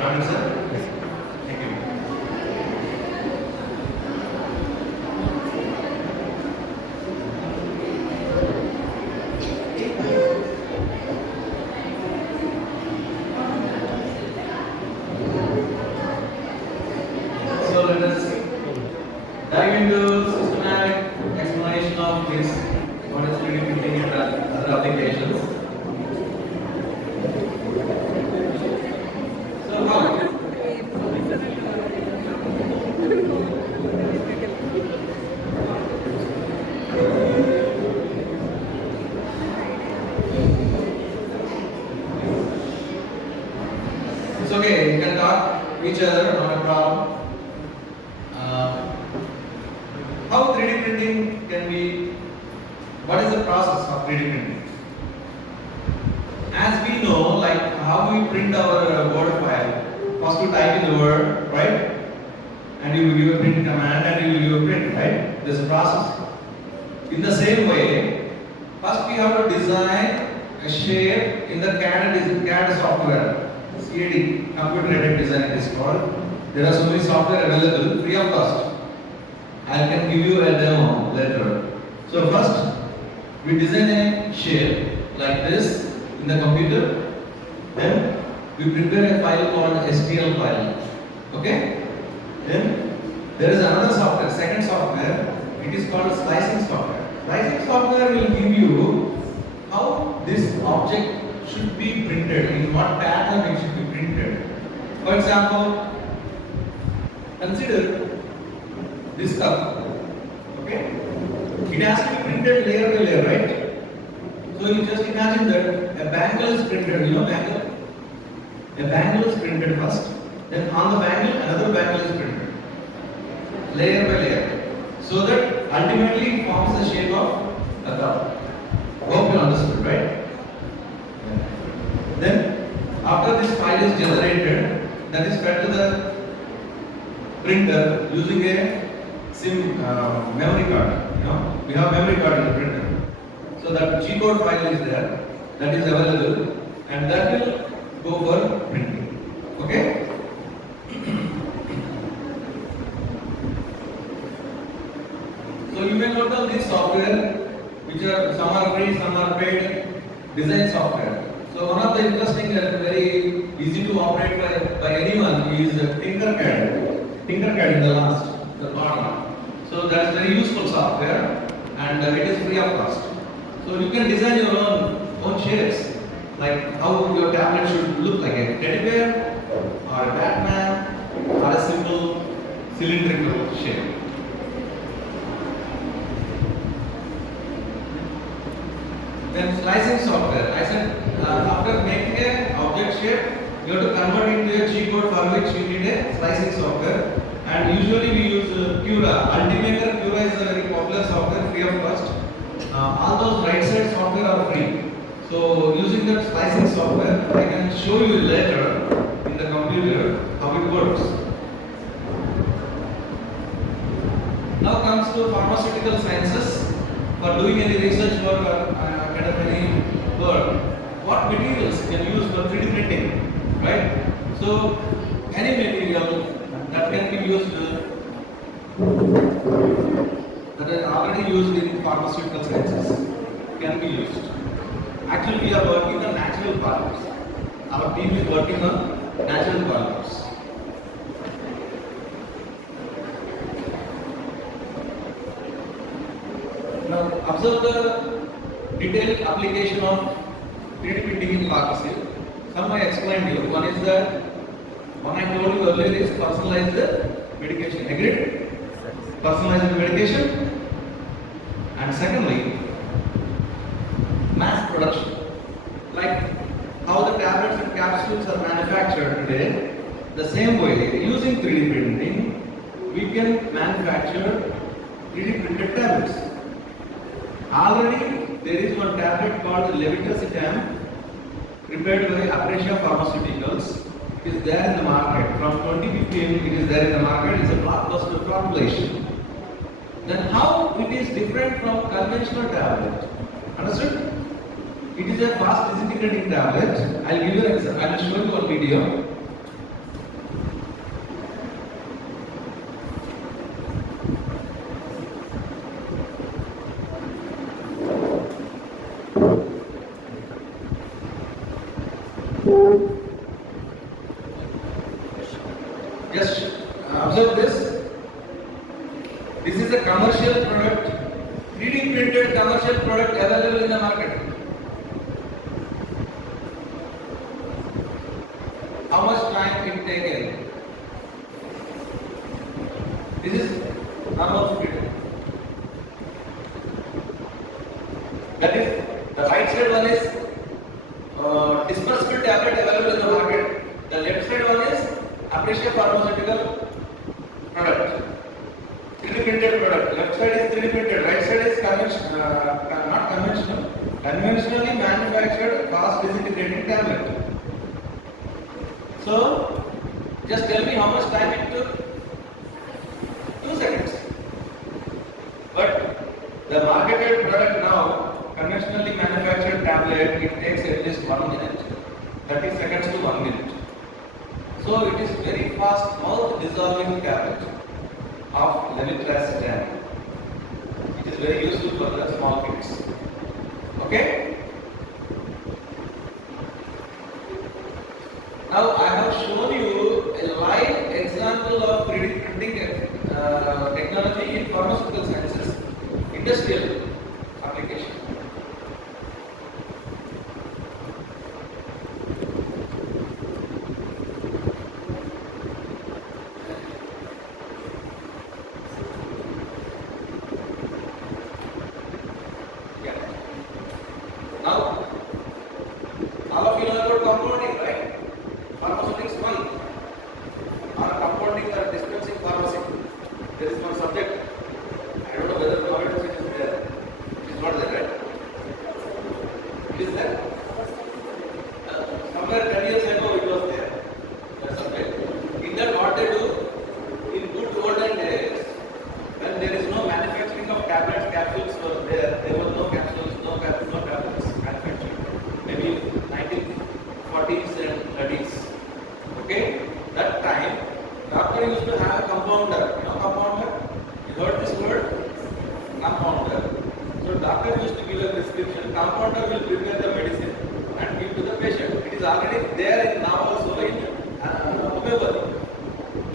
Pardon, sir? Thank you. So let us dive into systematic explanation of this, what is 3D printing and other applications. So how? It's okay, you can talk to each other, not a problem. How 3D printing can be, what is the process of 3D printing? As we know, like how we print our Word file, first you type in the word, right? And you will give a print command and you will give a print, right? There's a process. In the same way, first we have to design a shape in the CAD software. CAD, computer aided design it is called. There are so many software available free of cost. I can give you a demo later. So first, we design a shape like this in the computer. Then we prepare a file called STL file. Okay? Then there is another software, second software. It is called slicing software. Slicing software will give you how this object should be printed, in what pattern it should be printed. For example, consider this cup, okay? It has to be printed layer by layer, right? So you just imagine that a bangle is printed, you know bangle? A bangle is printed first, then on the bangle another bangle is printed, layer by layer, so that ultimately it forms the shape of a cup. Hope you understood, right? Then after this file is generated, that is fed to the printer using a memory card. You know, we have memory card in the printer. So that G-code file is there, that is available, and that will go for printing. Okay? So you may note this software, which are some are free, some are paid, design software. So one of the interesting and very easy to operate by anyone is Tinkercad. Tinkercad in the bottom. So that is very useful software and it is free of cost. So you can design your own shapes, like how your tablet should look like a teddy bear or a Batman or a simple cylindrical shape. Then slicing software. I said after making an object shape, you have to convert it into a G-code for which you need a slicing software. And usually we use Cura. Ultimaker Cura is a very popular software, free of cost. All those right side software are free. So using that slicing software, I can show you later in the computer how it works. Now comes to pharmaceutical sciences. For doing any research work or kind of any work, what materials can use for 3D printing, right? So any material that can be used, that is already used in pharmaceutical sciences, can be used. Actually, we are working on natural polymers. Our team is working on natural polymers. Now, observe the detailed application of 3D printing in pharmacy. Some I explained to you. One is that, one I told you earlier is personalized medication. Agreed? Personalized medication. And secondly, mass production. Like how the tablets and capsules are manufactured today, the same way, using 3D printing, we can manufacture 3D printed tablets. Already there is one tablet called levetiracetam, prepared by Aprecia Pharmaceuticals. It is there in the market. From 2015 it is there in the market. It's a blockbuster formulation. Then how it is different from conventional tablet? Understood? It is a fast disintegrating tablet. I'll give you an example. I will show you one video. Just observe this. This is a commercial product, 3D printed commercial product available in the market. How much time it taken? This is normal speed. That is, the right side one is dispersible tablet available in the market. The left side one is Aprecia pharmaceutical product. 3D printed product. Left side is 3D printed. Right side is not conventional. Conventionally manufactured fast disintegrating tablet. So, just tell me how much time it took? 2 seconds. But the marketed product now, conventionally manufactured tablet, it takes at least 1 minute. 30 seconds to 1 minute. So it is very fast mouth dissolving tablet of levetiracetam. It is very useful for the small kids. Okay? Now I have shown you a live example of 3D printing technology in pharmaceutical sciences, industrial application. Yeah. Now, all of you know about compounding, right? Pharmaceutics 1 or compounding or dispensing pharmacy. There is one subject. I don't know whether nowadays it is there. It is not there, right? It is there. Somewhere 10 years ago it was there. That subject. In that what they do, in good olden days, when there is no manufacturing of tablets, capsules were there were no capsules, no tablets manufactured. Maybe 1940s and 30s. Okay? That time, doctor used to have a compounder. You know compounder? You heard this word? Compounder. So doctor used to give a prescription. Compounder will prepare the medicine and give to the patient. It is already there in now also in homeopathy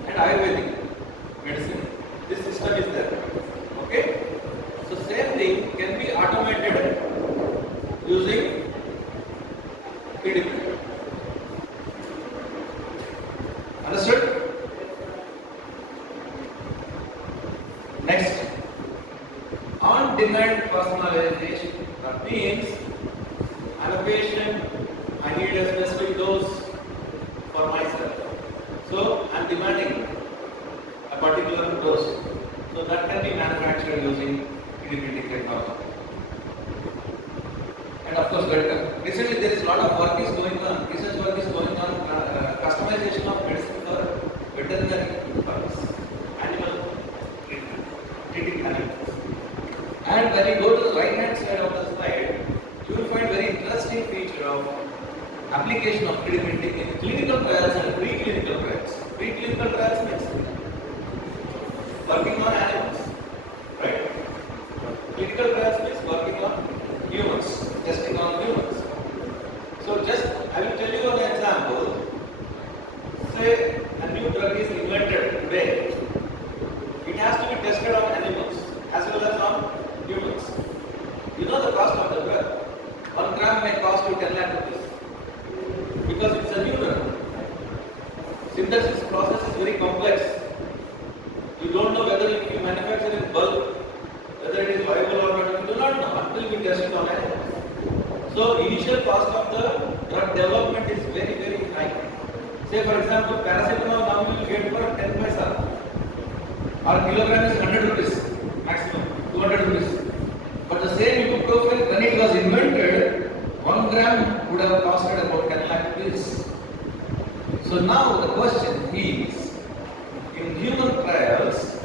and Ayurvedic medicine. This system is there. Okay? So same thing can be automated using 3D printer. Understood? Next, on-demand personalization. That means I'm a patient, I need a specific dose for myself. So I'm demanding a particular dose. So that can be manufactured using 3D printing technology. And of course, recently there is a lot of work is going on, research work is going on, customization of medicine for veterinary purpose, animal treatment, treating animals. And when you go to the right hand side of the slide, you will find very interesting feature of application of 3D printing in clinical trials and preclinical trials. Preclinical trials means working on animals, right? Clinical trials means working on humans, testing on humans. So just, I will tell you an example. Say a new drug is invented today. It has to be tested on animals as well as on humans. You know the cost of the drug. 1 gram may cost you 10 lakh rupees. Because it's a new drug. Synthesis process is very complex. You don't know whether if you manufacture in bulk, whether it is viable or not, you do not know until you test it on animals. So initial cost of the drug development is very, very high. Say for example, paracetamol now you will get for 10 paisa. Or kilogram is 100 rupees, maximum, 200 rupees. But the same ibuprofen, when it was invented, 1 gram would have costed about 10 lakh rupees. So now the question is, in human trials,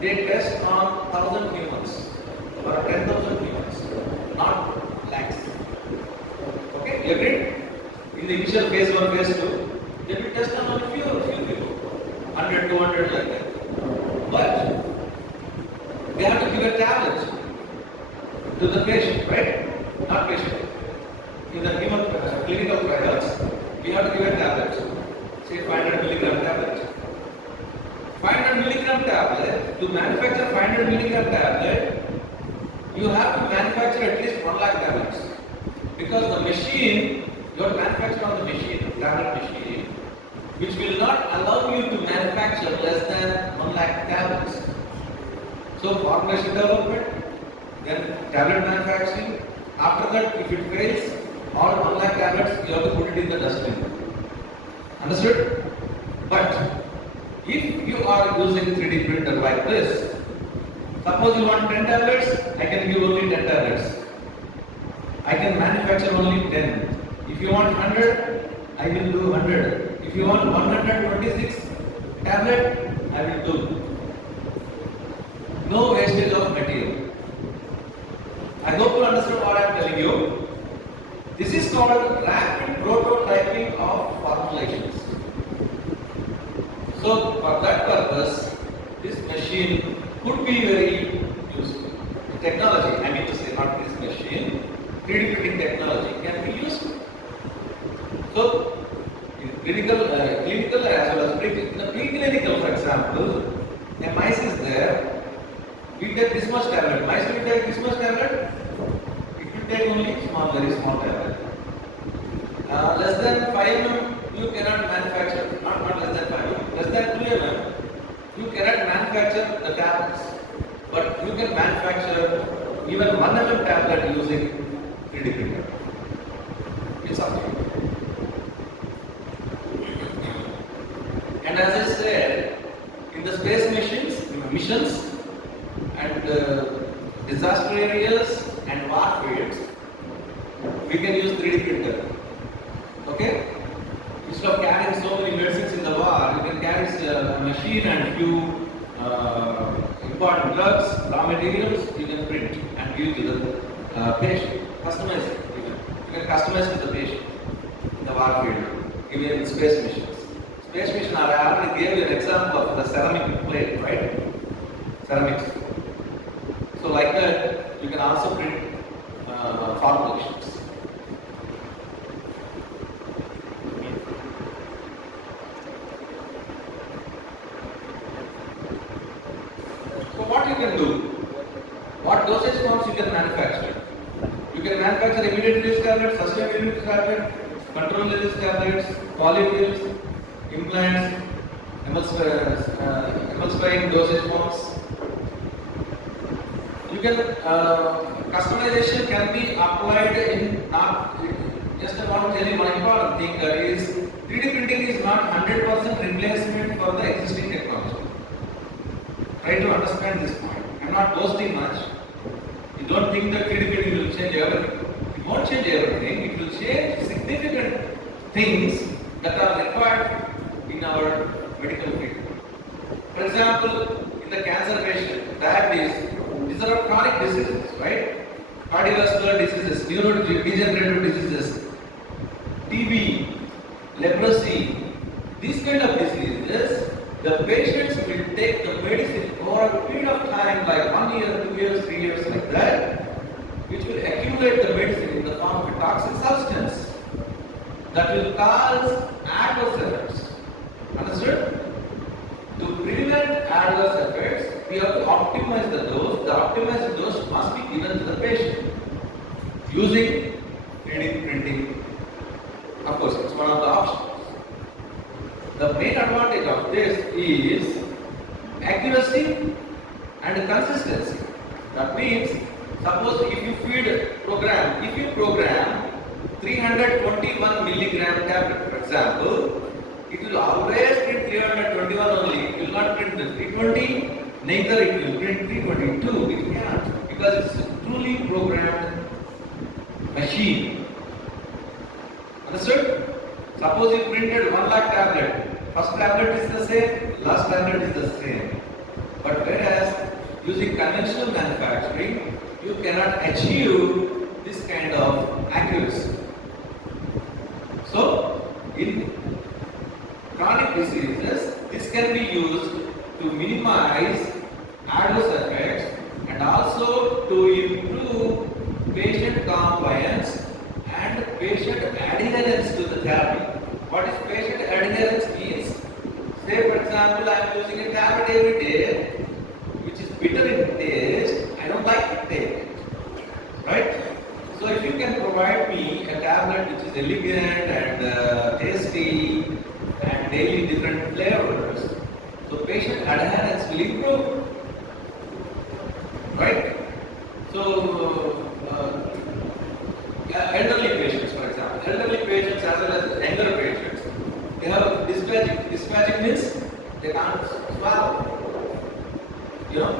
they test on 1,000 humans or 10,000 humans, not lakhs. Okay, you agree? In the initial phase 1, phase 2, they will test on a few people, 100, 200 like that. But they have to give a tablet to the patient, right? Not patient. In the human clinical trials, we have to give a tablet, say 500 milligram tablet. 500 milligram tablet, to manufacture 500 milligram tablet, you have to manufacture at least 1 lakh tablets. Because the machine, you have to manufacture on the machine, tablet machine, which will not allow you to manufacture less than 1 lakh tablets. So formulation development, then tablet manufacturing. After that, if it fails, all 1 lakh tablets, you have to put it in the dustbin. Understood? But if you are using 3D printer like this, suppose you want 10 tablets, I can give only 10 tablets. I can manufacture only 10. If you want 100, I will do 100. If you want 126 tablet, I will do. No wastage of material. I hope you understand what I am telling you. This is called rapid prototyping of formulations. So for that purpose, this machine could be very useful. Technology, I mean to say, not this machine, 3D printing technology can be useful. So in clinical as well as preclinical. In the preclinical, for example, a mice is there. We take this much tablet. Mice will take this much tablet. It will take only very small tablet. Less than 5 mm, you cannot manufacture. Not less than 5 mm. Less than 2 mm, you cannot manufacture the tablets. But you can manufacture even 1 mm tablet using 3D printer. It's up to you. And as I said, in the space missions and disaster areas and warfares, we can use 3D printer. Okay? Instead of carrying so many medicines in the war, you can carry a machine and few important drugs, raw materials, you can print and give to the patient. Customize it. You can customize to the patient in the warfare, even in space missions. Space mission, I already gave you an example of the ceramic plate, right? Ceramics. So like that, you can also print formulations. So what you can do? What dosage forms you can manufacture? You can manufacture immediate release tablets, sustained release tablets, controlled release tablets, polypills, implants, emulsifying dosage forms. You can customization can be applied in not just I want to tell you one important thing, that is 3D printing is not 100% replacement for the existing technology. Try to understand this point. I am not boasting much. You don't think that 3D printing will change everything. It won't change everything. It will change significant things that are required in our medical field. For example, in the cancer patient, diabetes, these are all chronic diseases, right? Cardiovascular diseases, neurodegenerative diseases, TB, leprosy, these kind of diseases, the patients will take the medicine over a period of time, like 1 year, 2 years, 3 years, like that, which will accumulate the medicine in the form of a toxic substance that will cause adverse effects. Understood? To prevent adverse effects, we have to optimize the dose. The optimized dose must be given to the patient using 3D printing. Of course, it's one of the options. The main advantage of this is accuracy and consistency. That means, suppose if you program 321 milligram tablet, for example, it will always print 321 only. It will not print the 320, neither it will print 322. It cannot, because it's a truly programmed machine. Understood? Suppose you printed 1 lakh tablet. First tablet is the same, last tablet is the same. But whereas using conventional manufacturing, you cannot achieve this kind of accuracy. So, in chronic diseases, this can be used to minimize adverse effects and also to improve patient compliance and patient adherence to the therapy. What is patient adherence means? Say for example, example, I am using a tablet every day, which is bitter in taste. I don't like to take it. Right? So if you can provide me a tablet which is elegant and tasty and daily different flavors, so patient adherence will improve. Right? So elderly patients, for example, elderly patients as well as younger patients, they have dysphagic. Dysphagic means they can't swallow. You know,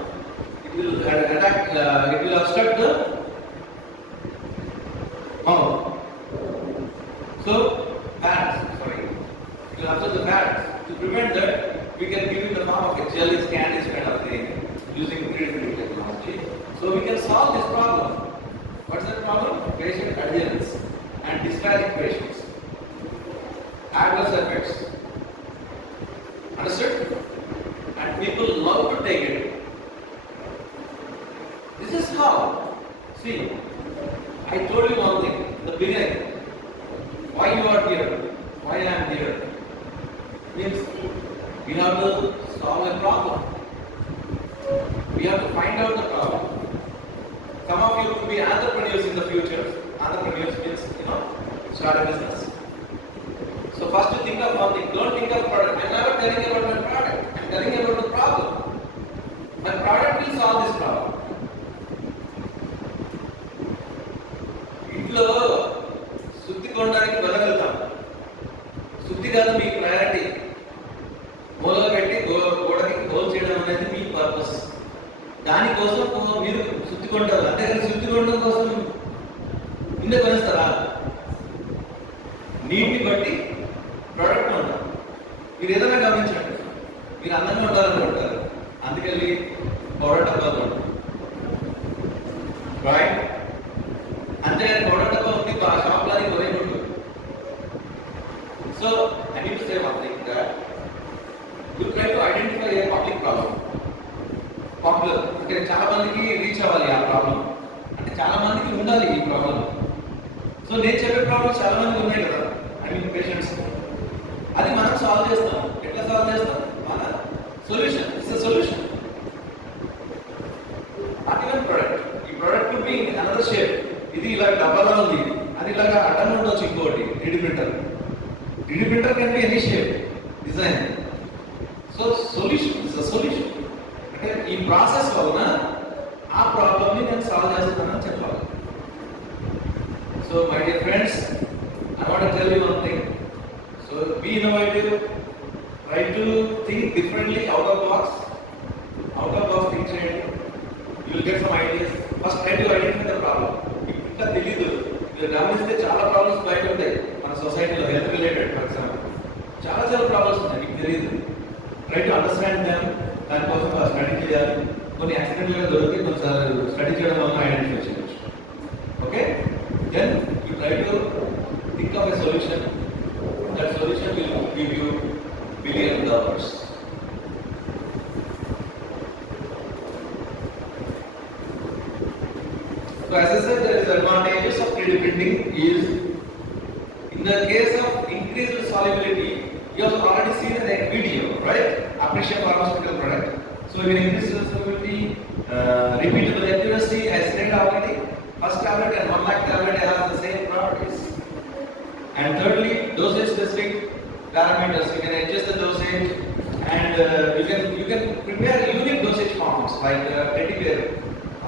it will attack. It will obstruct the mouth. So, fats, sorry. It will obstruct the fats. To prevent that, we can give it the form of a jelly, candies kind of thing, using 3D technology. So, we can solve this problem. What's that problem? Patient adherence and dysphagic patients. Adverse effects. Understood? And people love to take it. This is how. See, I told you one thing in the beginning. Why you are here? Why I am here? Means we have to solve a problem. We have to find out the problem. Some of you could be entrepreneurs in the future. Entrepreneurs means, start a business. So first you think of one thing. Don't think of product. I'm never telling about my product. I'm telling about the problem. My product will solve this problem. ఇంట్లో శుద్ధి కొనడానికి వెళ్ళగలుగుతాం. శుద్ధి కాదు మీ priority. మూలగా పెట్టి గోడకి whole చేయడం అనేది మీ purpose. దానికోసం మీరు శుద్ధి కొంటారు. అంతేగాని శుద్ధి కొనడం కోసం ఇందే కొనేస్తారా? నీటిని బట్టి ప్రోడక్ట్ కొంటాం. మీరు ఏదైనా గమనించండి. మీరు అందంగా ఉండాలనుకుంటారు, అందుకని పౌడర్ డబ్బాలు కొంటారు. రైట్? అంతేగాని పౌడర్ డబ్బా ఉంది షాప్లో అది కొనేకుంటుంది. So I need to say one thing that you try to identify a public problem. Popular అంటే చాలా మందికి రీచ్ అవ్వాలి ఆ ప్రాబ్లం, అంటే చాలా మందికి ఉండాలి ఈ ప్రాబ్లం. సో నేను చెప్పే ప్రాబ్లమ్స్ చాలా మందికి ఉన్నాయి కదా, ఐ మీన్ పేషెంట్స్. అది మనం సాల్వ్ చేస్తాం. ఎట్లా సాల్వ్ చేస్తాం? మన solution. It's a solution, not even product. ఈ ప్రొడక్ట్ కు బి అనదర్ షేప్. ఇది ఇలా డబ్బాలో ఉంది, అది ఇలాగా అడ్డం ఉండొచ్చు. ఇంకోటి 3D printer. 3D printer can be any shape, design. So solution is a solution. అంటే ఈ ప్రాసెస్ వలన ఆ ప్రాబ్లమ్ని నేను సాల్వ్ చేస్తున్నానని చెప్పాలి. So my dear friends, I want to tell you one thing. So be innovative, try to think differently, out of box think చేయండి. You will get some ideas. First try to identify the problem. ఇంకా తెలీదు, మీరు గమనిస్తే చాలా problems బయట ఉంటాయి మన సొసైటీలో, హెల్త్ రిలేటెడ్ ఫర్ ఎగ్జాంపుల్. చాలా ప్రాబ్లమ్స్ ఉంటాయి, మీకు తెలియదు. Try to understand them. దానికోసం స్టడీ చేయాలి. కొన్ని యాక్సిడెంట్గా దొరికి కొన్నిసార్లు స్టడీ చేయడం వల్ల ఐడెంటిఫై చేయవచ్చు. Okay, then you try to think of a solution. That solution will give you $1 billion. So as I said, there is advantages of 3D printing is in the case of increased solubility. You have already seen in the video, right? Appreciate pharmaceutical product. So when increased solubility, repeatable accuracy, I said already, first tablet and 1 lakh tablet have the same properties. And thirdly, dosage specific parameters. You can adjust the dosage, and you can prepare unique dosage forms like Reddy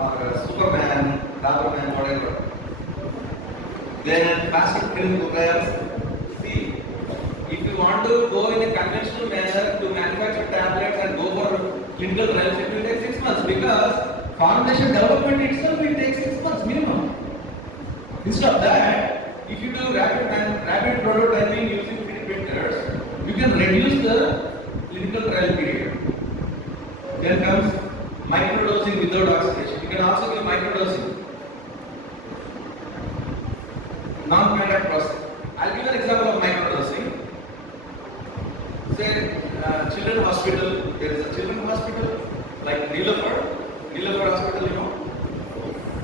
or Superman, Superman, whatever. Then passive clinical trials. See, if you want to go in a conventional manner to manufacture tablets and go for clinical trials, it will take 6 months, because formulation development itself will take 6 months minimum. Instead of that, if you do rapid prototyping using 3D printers, you can reduce the clinical trial period. Then comes microdosing without oxidation. You can also give microdosing. Non-contact process. I'll give an example of microdosing. Say, children hospital. There is a children hospital like Neelafar hospital,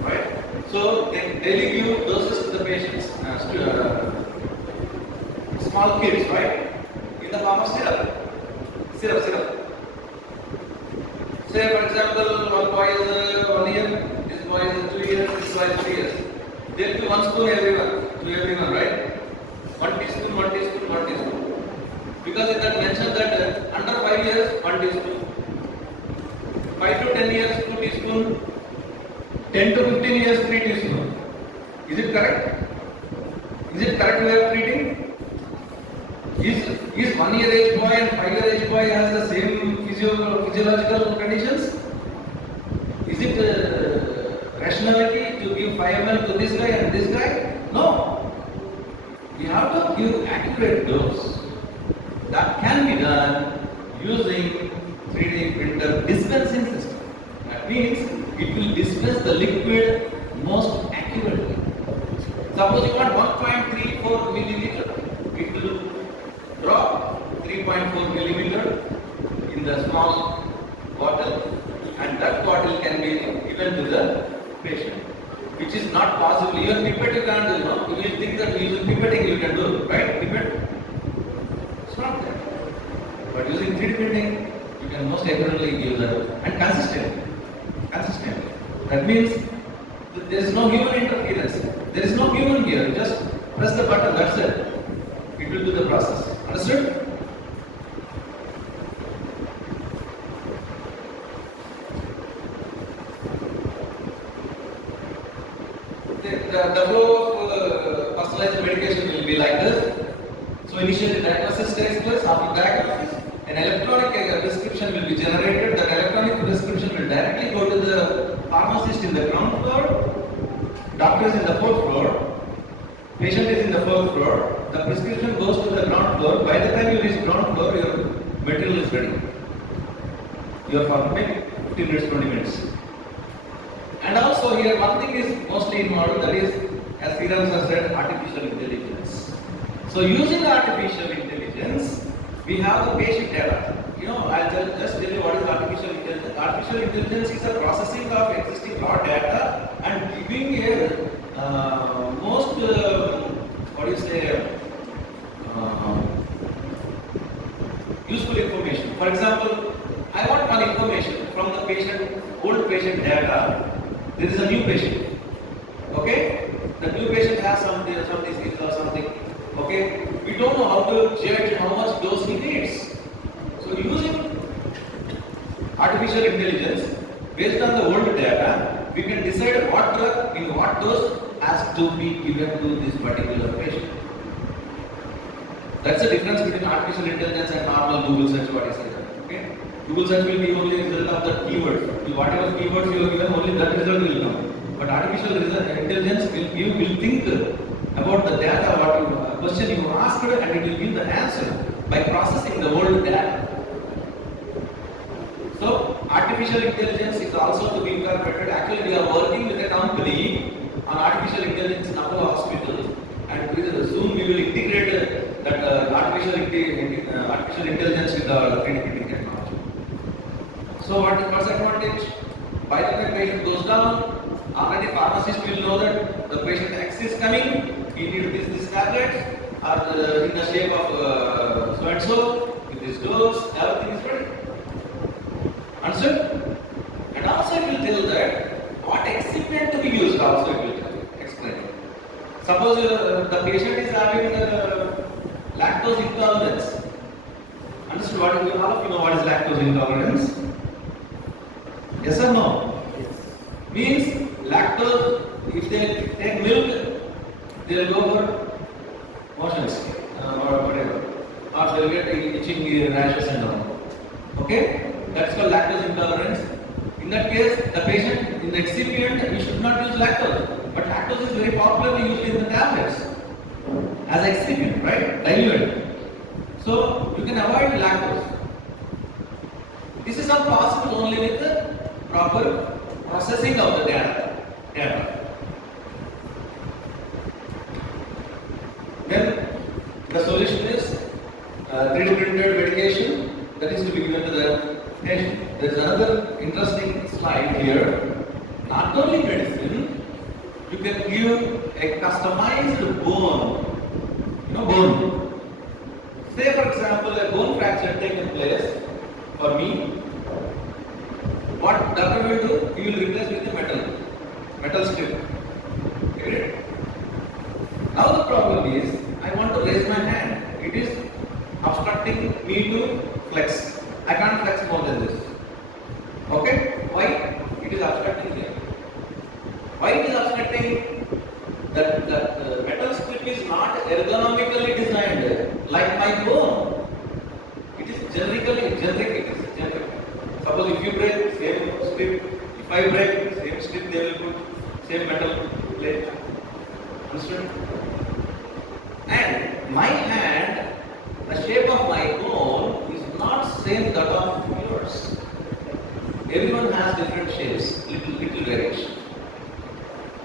right? So they daily give doses to the patients, small kids, right? In the form of syrup. is 1 year, this boy is 2 years, this boy is 3 years. They'll give 1 spoon to everyone, right? 1 teaspoon, 1 teaspoon, 1 teaspoon. Because it had mentioned that under 5 years, 1 teaspoon. 5 to 10 years, 2 teaspoon. 10 to 15 years, 3 teaspoon. Is it correct? Is it correct way of treating? Is 1 year age boy and 5 year age boy has the same physiological conditions? Is it rationality to give 5 ml to this guy and this guy? No. We have to give accurate dose. That can be done using 3D printer dispensing system. That means it will dispense the liquid most accurately. Suppose you want 1.34 milliliter, it will drop 3.4 millimeter in the small bottle, and that bottle can be given to the patient, which is not possible. Even pipette you can't do, no? You will think that using pipetting you can do, right? Pipette? It's not there. But using 3D printing, you can most accurately give that, and consistently. That means there is no human interference. There is no human here. Just press the button, that's it. It will do the process. Understood? The flow of personalized medication will be like this. So initially diagnosis takes place. After diagnosis, an electronic prescription will be generated. That electronic prescription will directly go to the pharmacist in the ground floor, doctor is in the 4th floor, patient is in the 4th floor. The prescription goes to the ground floor. By the time you reach ground floor, your material is ready. Your for maybe 15 minutes, 20 minutes. And also here one thing is mostly involved, that is, as Sriram sir said, artificial intelligence. So using artificial intelligence, we have the patient data. You know, I'll just tell you what is artificial intelligence. Artificial intelligence is a processing of existing raw data and giving a most, useful information. For example, I want one information from the patient, old patient data. There is a new patient. Okay? The new patient has some disease or something. Okay? We don't know how to judge how much dose he needs. So using artificial intelligence, based on the old data, we can decide what drug in what dose has to be given to this particular patient. That's the difference between artificial intelligence and normal Google search, what is it. Okay? Google search will be only a result of the keywords. Whatever keywords you have given, only that result will come. But artificial intelligence will think about the data, what question you asked, and it will give the answer by processing the old data. So, artificial intelligence is also to be incorporated. Actually, we are working with a company on artificial intelligence in Malla hospital, and soon we will integrate that artificial intelligence with the 3D printing technology. So, what is the first advantage? By the time patient goes down, already pharmacist will know that the patient X is coming, he needs this tablets, or in the shape of so and so, with this dose, everything is ready. Understood? And also it will tell that what excipient to be used, also it will explain. Suppose the patient is having lactose intolerance. Understood? All of you know what is lactose intolerance? Yes or no? Yes. Means lactose, if they take milk, they will go for motions or whatever. Or they will get itching, rashes and all. Okay? That's called lactose intolerance. In that case, the patient, in the excipient, we should not use lactose. But lactose is very popularly used in the tablets as excipient, right? Diluent. So, you can avoid lactose. This is not possible only with the proper processing of the data. Then, the solution is 3D printed medication that is to be given to the patient. There is another interesting slide here. Not only medicine, you can give a customized bone. You know, bone. Say for example, a bone fracture taken place for me. What what doctor will do? He will replace with the metal strip. Get it? Now the problem is, I want to raise my hand. It is obstructing me to flex. I can't flex more than this. Okay? Why? It is obstructing here. Why it is obstructing? That metal strip is not ergonomically designed like my bone. It is generic. Suppose if you break, same strip. If I break, same strip they will put, same metal plate. Understood? And my hand, the shape of my bone is not same that of yours. Everyone has different shapes, little variation.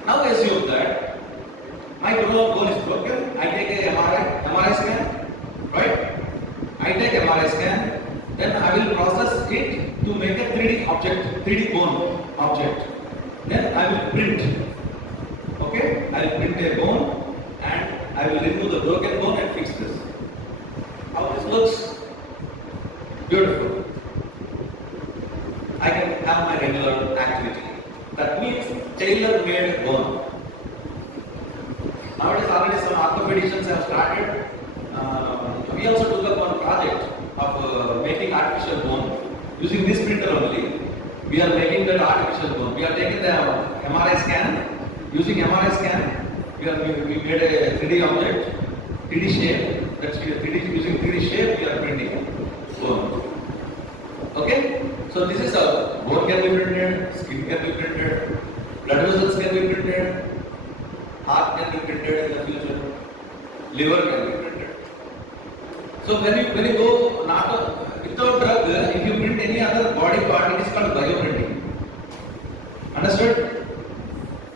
Now assume that my bone is broken. I take a MRI scan, right? I take MRI scan, then I will process it to make a 3D object, 3D bone object. Then I will print. Okay? I will print a bone and I will remove the broken bone and fix this. How this looks? Beautiful. I can have my regular activity. That means tailor-made bone. Nowadays already some orthopedicians have started. We also took up one project of making artificial bone using this printer only. We are making that artificial bone. We are taking the MRI scan. Using MRI scan, we made a 3D object, 3D shape. That's 3D, using 3D shape we are printing bone. Okay? So this is how bone can be printed, skin can be printed, blood vessels can be printed, heart can be printed in the future, liver can be printed. So when you go without drug, if you print any other body part, it is called bioprinting. Understood?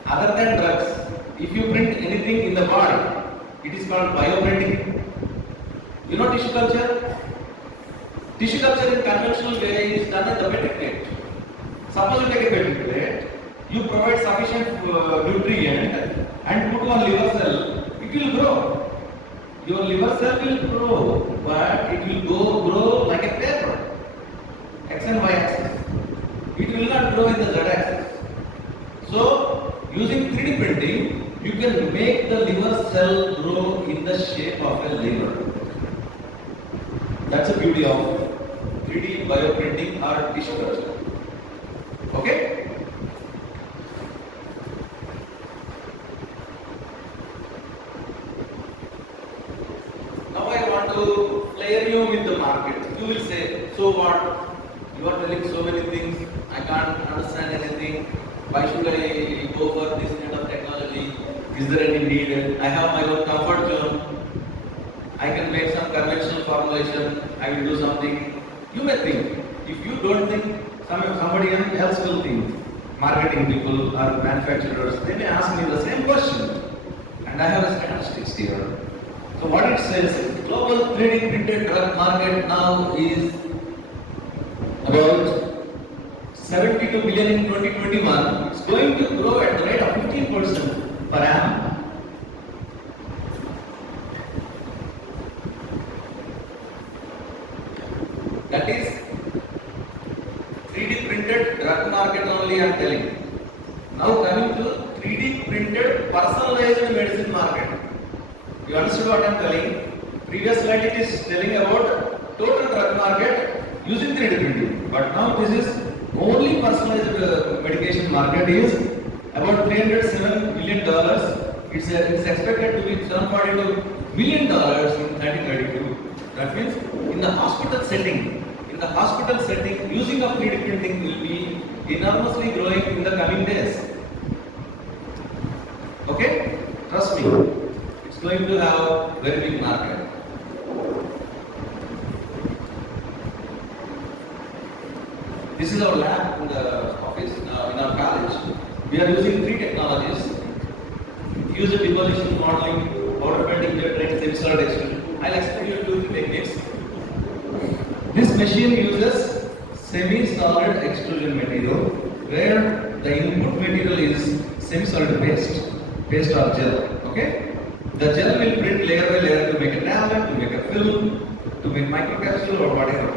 Other than drugs, if you print anything in the body, it is called bioprinting. You know tissue culture? Tissue culture in conventional way is done at the petri plate. Suppose you take a petri plate, you provide sufficient nutrient and put one liver cell, it will grow. Your liver cell will grow, but it will grow like a paper, x and y axis. It will not grow in the z axis. So, using 3D printing, you can make the liver cell grow in the shape of a liver. That's the beauty of 3D bioprinting or tissue culture. Okay? Now I want to flare you with the market. You will say, so what? You are telling so many things, I can't understand anything. Why should I go for this kind of technology? Is there any need? I have my own comfort zone. I can make some conventional formulation. I will do something. You may think. If you don't think, somebody else will think. Marketing people or manufacturers, they may ask me the same question. And I have a statistics here. So what it says, global 3D printed drug market now is about 72 billion in 2021. It's going to grow at the rate of 15% per annum. That is 3D printed drug market only I am telling. Now coming to 3D printed personalized medicine market. You understood what I am telling? Previous slide it is telling about total drug market using 3D printing. But now this is only personalized medication market is about $307 million. It's expected to be $742 million in 2032. That means in the hospital setting, using of 3D printing will be enormously growing in the coming days. Okay? Trust me. It's going to have very big market. This is our lab in the office, in our college. We are using 3 technologies. User deposition modeling, powder bending, semi-solid extrusion. I'll explain you 2 techniques. This machine uses semi-solid extrusion material, where the input material is semi-solid paste or gel. Okay? The gel will print layer by layer to make a tablet, to make a film, to make microcapsule or whatever.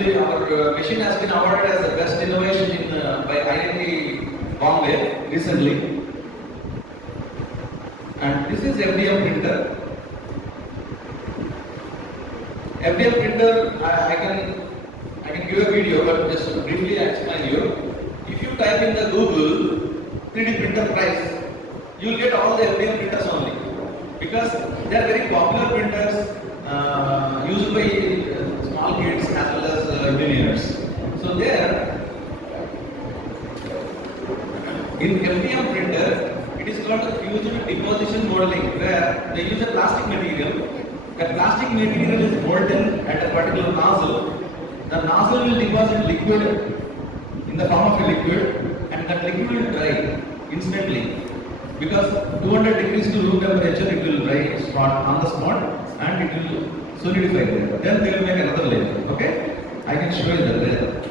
Actually, our machine has been awarded as the best innovation by IIT Bombay recently. And this is FDM printer. FDM printer, I can give a video, but just to briefly explain you. If you type in the Google 3D printer price, you will get all the FDM printers only, because they are very popular printers used by small kids as well as engineers. So there, in FDM printer, it is called a fusion deposition modeling, where they use a plastic material. That plastic material is molten at a particular nozzle. The nozzle will deposit liquid in the form of a liquid, and that liquid will dry instantly. Because 200 degrees to room temperature, it will dry on the spot, and it will solidify there. Then they will make another layer. Okay? I can show you that later.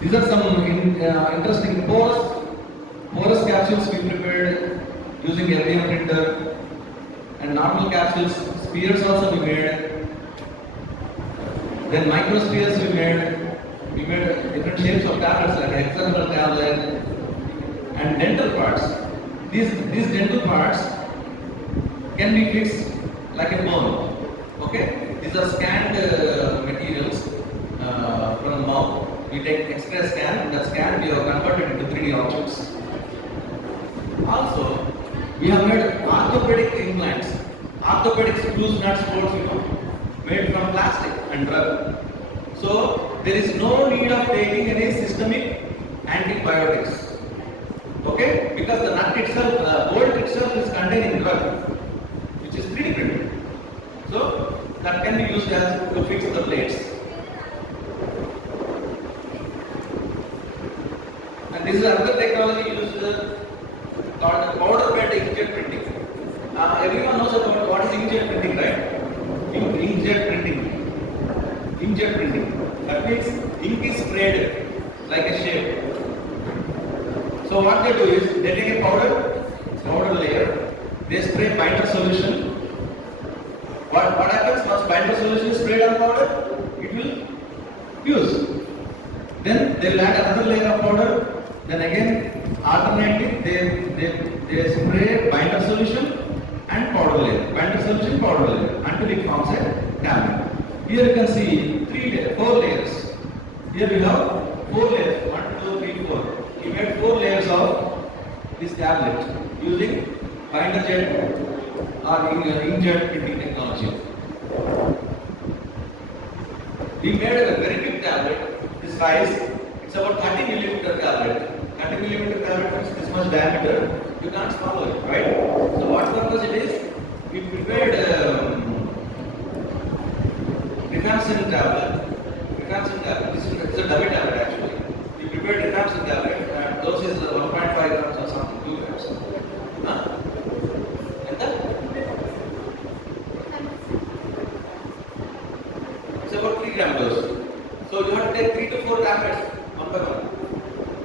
These are some interesting porous capsules we prepared using FDM printer, and normal capsules, spheres also we made. Then microspheres we made. We made different shapes of tablets like hexagonal tablet and dental parts. These dental parts can be fixed like a bone. Okay? These are scanned materials from mouth. We take X-ray scan. That scan we have converted into 3D objects. Also, we have made orthopedic implants, orthopedic screws, nuts, bolts, made from plastic and rubber. So there is no need of taking any systemic antibiotics. Okay? Because the nut itself, bolt itself is containing drug, which is 3D printed. So that can be used as to fix the plates. And this is another technology used called powder bed inkjet printing. Everyone knows about what is inkjet printing, right? Inkjet printing. Inkjet printing. That means ink is sprayed like a shape. So what they do is they take a powder layer, they spray binder solution. What happens once binder solution is sprayed on powder? It will fuse. Then they will add another layer of powder. Then again, alternately, they spray binder solution and powder layer. Binder solution, powder layer, until it forms a tablet. Here you can see 4 layers. Here we have 4 layers. 1, 2, 3, 4. We made 4 layers of this tablet using binder jet or inkjet printing technology. We made a very big tablet. This size, it's about 30 millimeter tablet. 30 millimeter tablet is this much diameter. You can't swallow it, right? So what purpose it is? We prepared rifampicin tablet. Rifampicin tablet. This is a dummy tablet actually. We prepared rifampicin tablet, and dose is 1.5 grams or something, 2 grams. Huh? And that? It's about 3 gram dose. So you have to take 3 to 4 tablets one by one.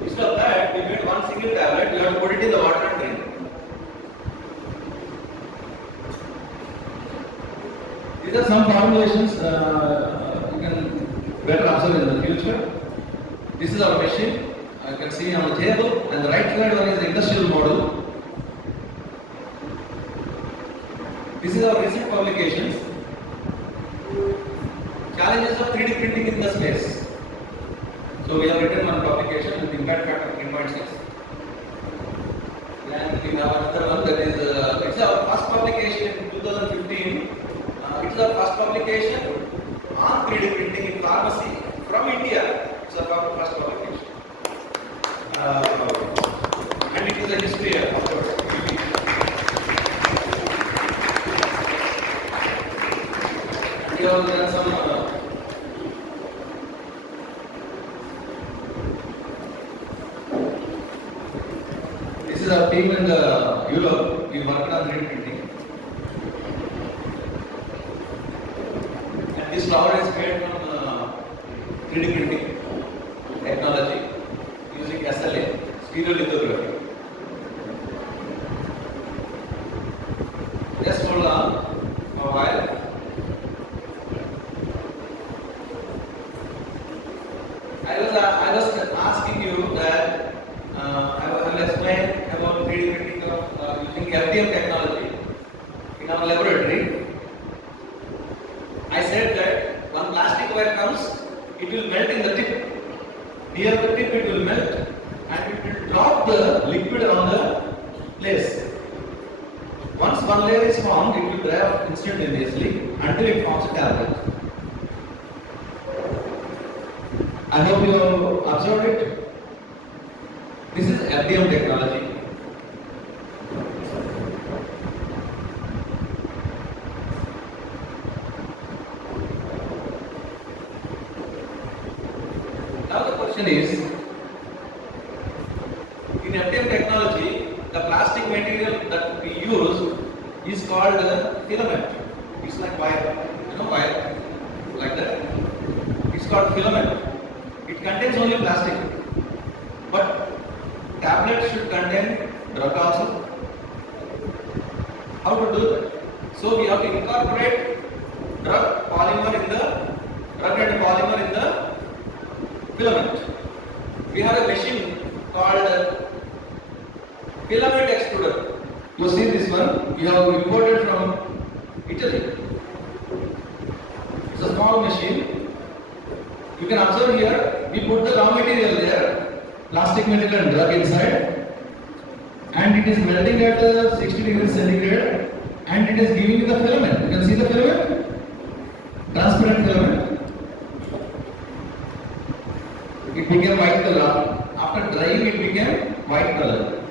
Instead of that, we made one single tablet. You have to put it in the water and drink. These are some formulations you can better observe in the future. This is our machine. You can see on the table, and the right side one is the industrial model. This is our recent publications. Challenges of 3D printing in the space. So we have written one publication with impact factor of 3.6. And we have another one that is, it's our first publication in 2015. It's our first publication on 3D printing in pharmacy from India. It's our first publication. And it is a history, of course. We have done some this is our team in Europe. We worked on 3D printing. And this flower is made from 3D printing technology using SLA, stereolithography. Just hold on for a while. FDM technology in our laboratory. I said that when plastic wire comes, it will melt in the tip. Near the tip it will melt and it will drop the liquid on the place. Once one layer is formed, it will dry off instantaneously until it forms a tablet. I hope you have observed it. This is FDM technology. Now the question is, in FDM technology, the plastic material that we use is called filament. It's like wire, wire, like that. It's called filament. It contains only plastic, but tablets should contain drug also. How to do that? So we have to incorporate drug and polymer in the filament. We have a machine called filament extruder. You see this one? We have imported from Italy. It's a small machine. You can observe here, we put the raw material there, plastic material and drug inside, and it is melting at 60 degrees centigrade, and it is giving you the filament. You can see the filament, transparent filament. It became white color. After drying, it became white color.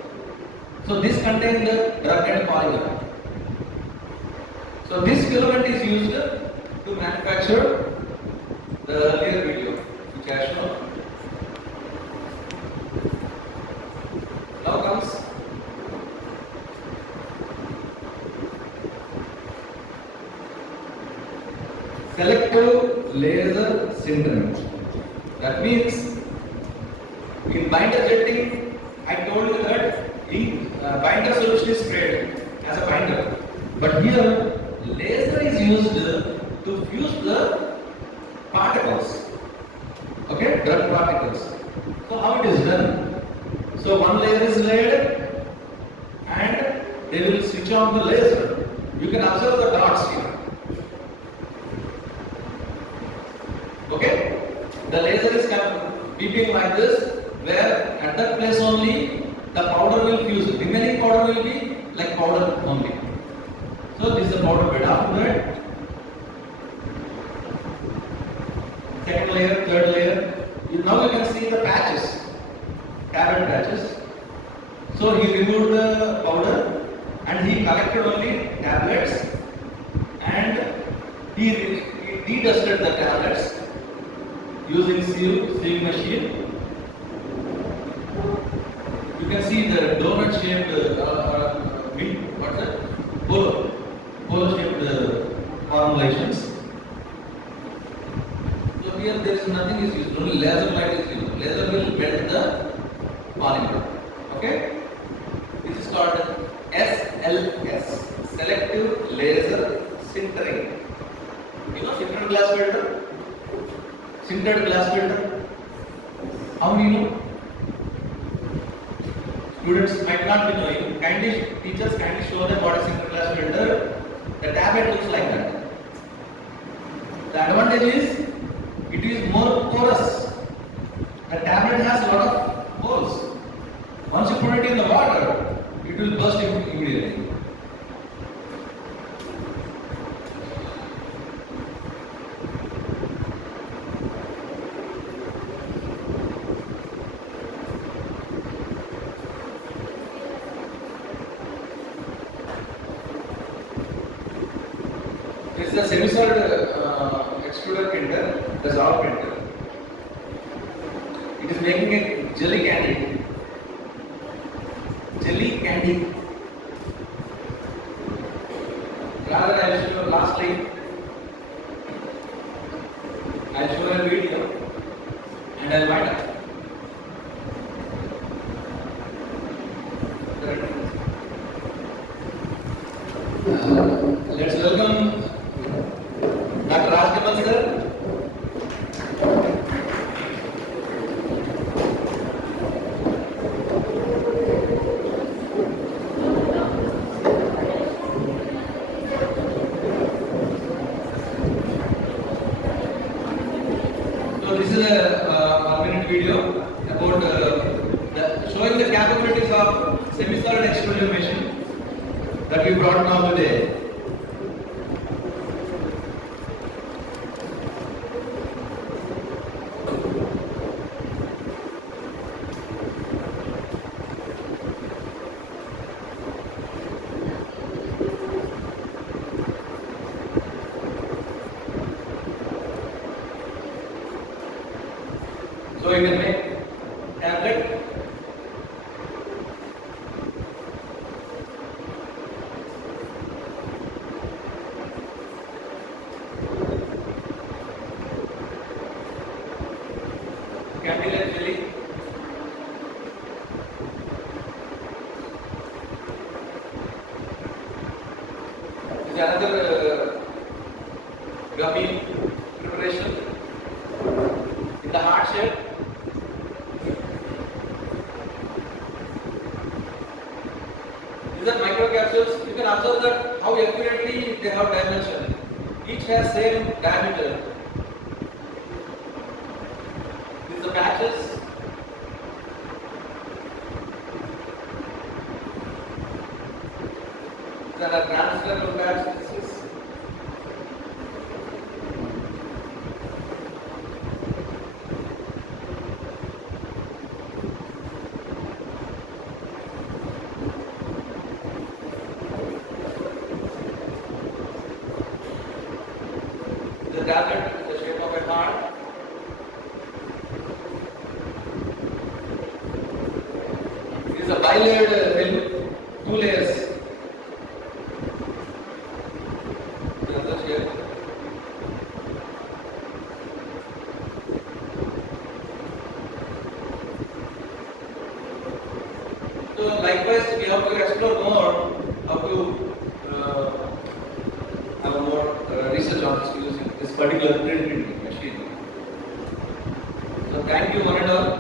So this contains the drug and polymer. So this filament is used to manufacture the earlier video which I shown. Now comes selective laser sintering. That means in binder jetting, I told you that binder solution is sprayed as a binder, but here laser is used to fuse the particles, okay, drug particles. So how it is done? So one layer is laid and they will switch on the laser. You can observe the dots here. Okay? The laser is kind of beeping like this, where at that place only the powder will fuse. Remaining powder will be like powder only. So this is the powder bed. After that, second layer, third layer. Now you can see the patches, tablet patches. So he removed the powder and he collected only tablets and he de-dusted the tablets using sieve machine. You can see the donut shaped what's that? Polo shaped formulations. So here there is nothing is used, only laser light is used. Laser will bend the polymer. Okay? This is called SLS, selective laser sintering. You know sintered glass filter? Sintered glass filter. How many know? Students might not be knowing. Teachers kindly show them what is sintered glass filter. The tablet looks like that. The advantage is it is more porous. The tablet has a lot of holes. Once you put it in the water, it will burst immediately. This is a semi-solid extruder printer, the solid printer. It is making a jelly candy. Jelly candy. Rather, I will show you lastly. I will show you a video and I will wind up. Let's welcome Dr. Rajkamal sir. extrusion machine that we brought now today. So you can make tablet. Candle jelly. This is another gummy preparation in the heart shape. These are microcapsules. You can observe that how accurately they have dimension. Each has same diameter. These are patches. There are transferable patches. The tablet in the shape of a heart. It is a bilayered film, 2 layers. The other shape. So likewise, we have to explore more how to have more research on this using this particular printing machine. So thank you one and all.